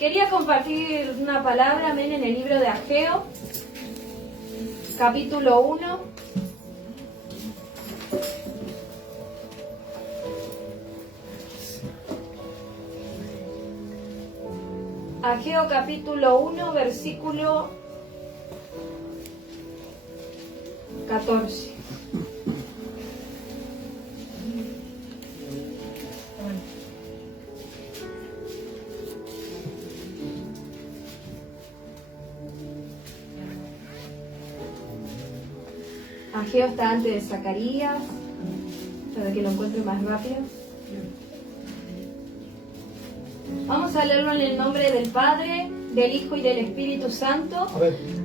Quería compartir una palabra, amén, en el libro de Ageo, capítulo 1. Ageo capítulo 1, versículo 14. Ageo está antes de Zacarías, para que lo encuentre más rápido. Vamos a leerlo en el nombre del Padre, del Hijo y del Espíritu Santo.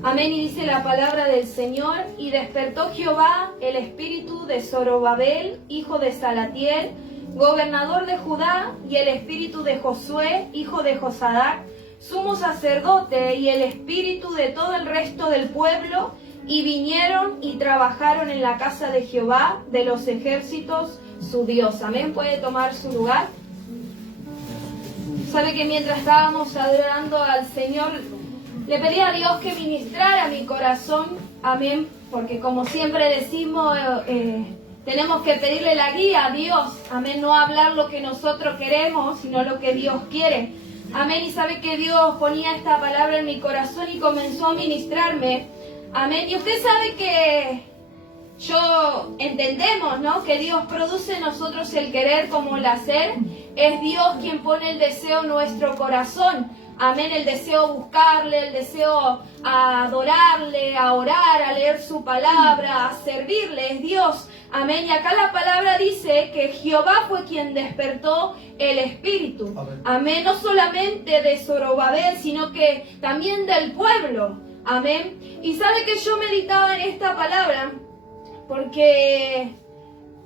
Amén. Y dice la palabra del Señor: y despertó Jehová el espíritu de Zorobabel, hijo de Salatiel, gobernador de Judá, y el espíritu de Josué, hijo de Josadac, sumo sacerdote, y el espíritu de todo el resto del pueblo, y vinieron y trabajaron en la casa de Jehová de los ejércitos, su Dios. Amén. Puede tomar su lugar. Sabe que mientras estábamos adorando al Señor, le pedí a Dios que ministrara mi corazón. Amén. Porque como siempre decimos, tenemos que pedirle la guía a Dios. Amén. No hablar lo que nosotros queremos, sino lo que Dios quiere. Amén. Y sabe que Dios ponía esta palabra en mi corazón y comenzó a ministrarme. Amén. Y usted sabe que entendemos, ¿no?, que Dios produce en nosotros el querer como el hacer. Es Dios quien pone el deseo en nuestro corazón. Amén. El deseo buscarle, el deseo a adorarle, a orar, a leer su palabra, a servirle. Es Dios. Amén. Y acá la palabra dice que Jehová fue quien despertó el espíritu. Amén. Amén. No solamente de Zorobabel, sino que también del pueblo. Amén. Y sabe que yo meditaba en esta palabra porque,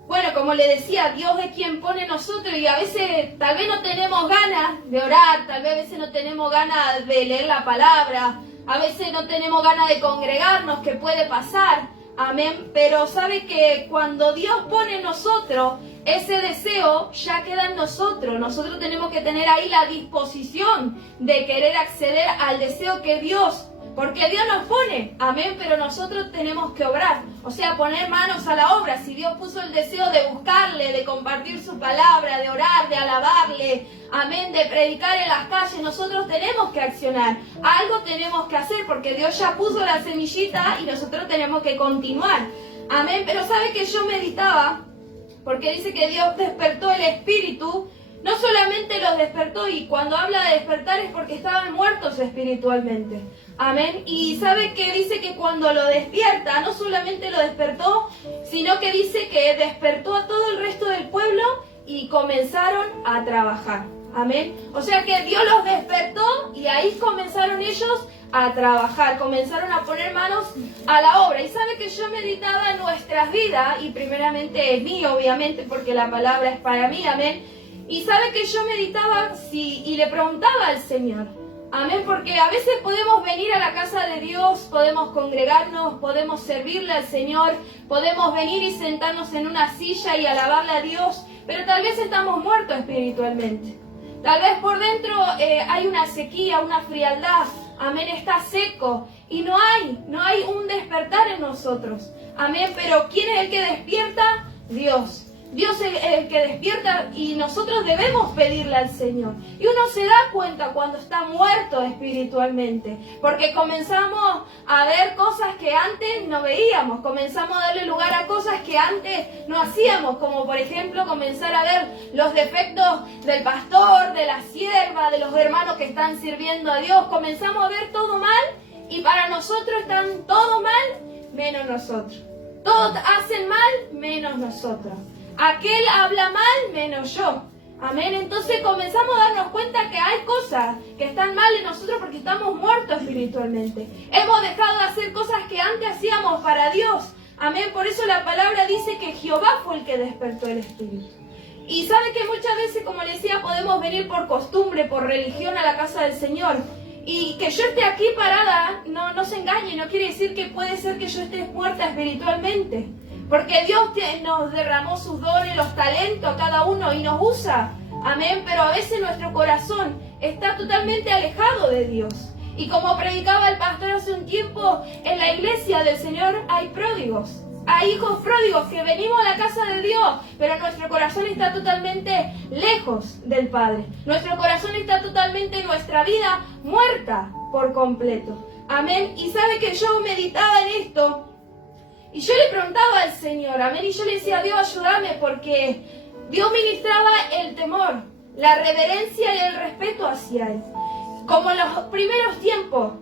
bueno, como le decía, Dios es quien pone nosotros, y a veces tal vez no tenemos ganas de orar, tal vez a veces no tenemos ganas de leer la palabra, a veces no tenemos ganas de congregarnos, que puede pasar. Amén. Pero sabe que cuando Dios pone en nosotros ese deseo, ya queda en nosotros. Nosotros tenemos que tener ahí la disposición de querer acceder al deseo que Dios, porque Dios nos pone, amén, pero nosotros tenemos que obrar, o sea, poner manos a la obra. Si Dios puso el deseo de buscarle, de compartir su palabra, de orar, de alabarle, amén, de predicar en las calles, nosotros tenemos que accionar, algo tenemos que hacer, porque Dios ya puso la semillita y nosotros tenemos que continuar, amén. Pero sabe que yo meditaba, porque dice que Dios despertó el espíritu. No solamente los despertó, y cuando habla de despertar es porque estaban muertos espiritualmente. Amén. Y sabe que dice que cuando lo despierta, no solamente lo despertó, sino que dice que despertó a todo el resto del pueblo y comenzaron a trabajar. Amén. O sea que Dios los despertó y ahí comenzaron ellos a trabajar, comenzaron a poner manos a la obra. Y sabe que yo meditaba en nuestras vidas, y primeramente es mío, obviamente, porque la palabra es para mí. Amén. Y sabe que yo meditaba y le preguntaba al Señor, amén, porque a veces podemos venir a la casa de Dios, podemos congregarnos, podemos servirle al Señor, podemos venir y sentarnos en una silla y alabarle a Dios, pero tal vez estamos muertos espiritualmente. Tal vez por dentro hay una sequía, una frialdad, amén, está seco y no hay un despertar en nosotros, amén. Pero ¿quién es el que despierta? Dios. Dios es el que despierta, y nosotros debemos pedirle al Señor. Y uno se da cuenta cuando está muerto espiritualmente, porque comenzamos a ver cosas que antes no veíamos, comenzamos a darle lugar a cosas que antes no hacíamos, como por ejemplo comenzar a ver los defectos del pastor, de la sierva, de los hermanos que están sirviendo a Dios. Comenzamos a ver todo mal, y para nosotros están todo mal menos nosotros. Todos hacen mal menos nosotros. Aquel habla mal menos yo. Amén. Entonces comenzamos a darnos cuenta que hay cosas que están mal en nosotros porque estamos muertos espiritualmente. Hemos dejado de hacer cosas que antes hacíamos para Dios. Amén. Por eso la palabra dice que Jehová fue el que despertó el espíritu. Y sabe que muchas veces, como le decía, podemos venir por costumbre, por religión a la casa del Señor. Y que yo esté aquí parada, no se engañe, no quiere decir que puede ser que yo esté muerta espiritualmente. Porque Dios nos derramó sus dones, los talentos a cada uno y nos usa. Amén. Pero a veces nuestro corazón está totalmente alejado de Dios. Y como predicaba el pastor hace un tiempo, en la iglesia del Señor hay pródigos. Hay hijos pródigos que venimos a la casa de Dios, pero nuestro corazón está totalmente lejos del Padre. Nuestro corazón está totalmente, nuestra vida muerta por completo. Amén. Y sabe que yo meditaba en esto y yo le preguntaba al Señor, amén, y yo le decía, Dios, ayúdame, porque Dios ministraba el temor, la reverencia y el respeto hacia Él. Como en los primeros tiempos.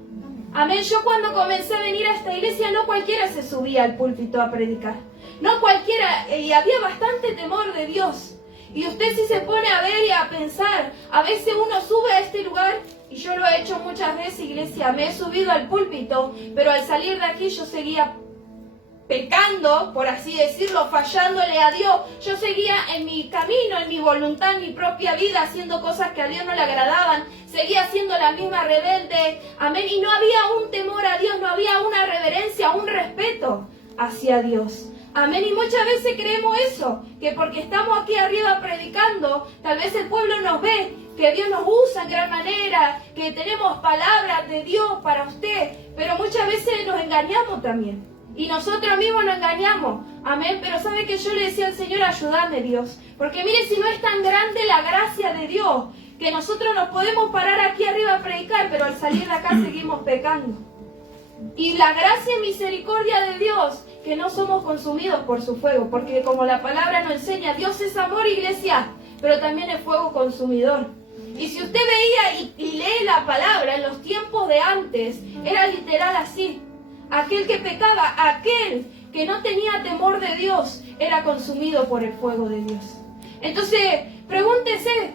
Amén. Yo cuando comencé a venir a esta iglesia, no cualquiera se subía al púlpito a predicar. No cualquiera, y había bastante temor de Dios. Y usted si se pone a ver y a pensar, a veces uno sube a este lugar, y yo lo he hecho muchas veces, iglesia, me he subido al púlpito, pero al salir de aquí yo seguía pecando, por así decirlo, fallándole a Dios. Yo seguía en mi camino, en mi voluntad, en mi propia vida, haciendo cosas que a Dios no le agradaban. Seguía siendo la misma rebelde. Amén. Y no había un temor a Dios, no había una reverencia, un respeto hacia Dios. Amén. Y muchas veces creemos eso, que porque estamos aquí arriba predicando, tal vez el pueblo nos ve, que Dios nos usa en gran manera, que tenemos palabras de Dios para usted, pero muchas veces nos engañamos también. Y nosotros mismos nos engañamos. Amén. Pero sabe que yo le decía al Señor, ayúdame Dios. Porque mire, si no es tan grande la gracia de Dios, que nosotros nos podemos parar aquí arriba a predicar, pero al salir de acá seguimos pecando. Y la gracia y misericordia de Dios, que no somos consumidos por su fuego. Porque como la palabra nos enseña, Dios es amor, iglesia, pero también es fuego consumidor. Y si usted veía y lee la palabra en los tiempos de antes, era literal así. Aquel que pecaba, aquel que no tenía temor de Dios, era consumido por el fuego de Dios. Entonces, pregúntese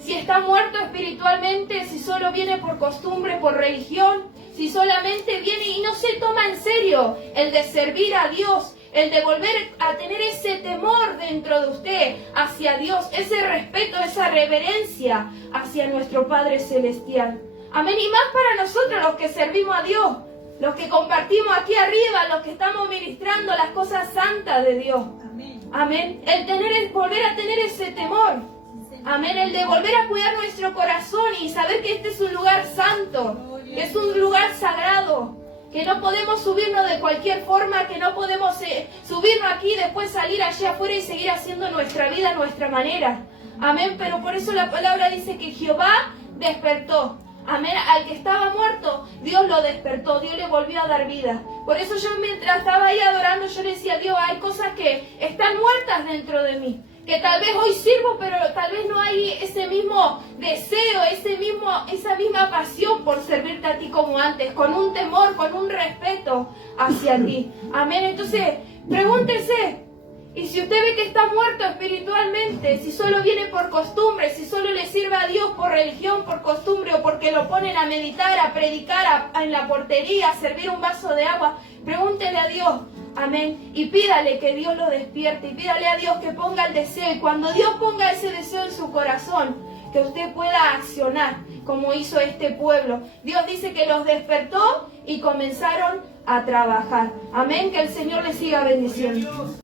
si está muerto espiritualmente, si solo viene por costumbre, por religión, si solamente viene y no se toma en serio el de servir a Dios, el de volver a tener ese temor dentro de usted hacia Dios, ese respeto, esa reverencia hacia nuestro Padre Celestial. Amén. Y más para nosotros los que servimos a Dios, los que compartimos aquí arriba, los que estamos ministrando las cosas santas de Dios. Amén. Amén. Volver a tener ese temor. Amén. El de volver a cuidar nuestro corazón y saber que este es un lugar santo, que es un lugar sagrado, que no podemos subirnos de cualquier forma, que no podemos subirnos aquí y después salir allá afuera y seguir haciendo nuestra vida a nuestra manera. Amén. Pero por eso la palabra dice que Jehová despertó. Amén. Al que estaba muerto, Dios lo despertó, Dios le volvió a dar vida. Por eso yo mientras estaba ahí adorando, yo le decía a Dios, hay cosas que están muertas dentro de mí, que tal vez hoy sirvo, pero tal vez no hay ese mismo deseo, esa misma pasión por servirte a ti como antes, con un temor, con un respeto hacia ti. Amén. Entonces, pregúntese. Y si usted ve que está muerto espiritualmente, si solo viene por costumbre, si solo le sirve a Dios por religión, por costumbre, o porque lo ponen a meditar, a predicar en la portería, a servir un vaso de agua, pregúntele a Dios, amén, y pídale que Dios lo despierte, y pídale a Dios que ponga el deseo, y cuando Dios ponga ese deseo en su corazón, que usted pueda accionar como hizo este pueblo. Dios dice que los despertó y comenzaron a trabajar. Amén, que el Señor les siga bendiciendo.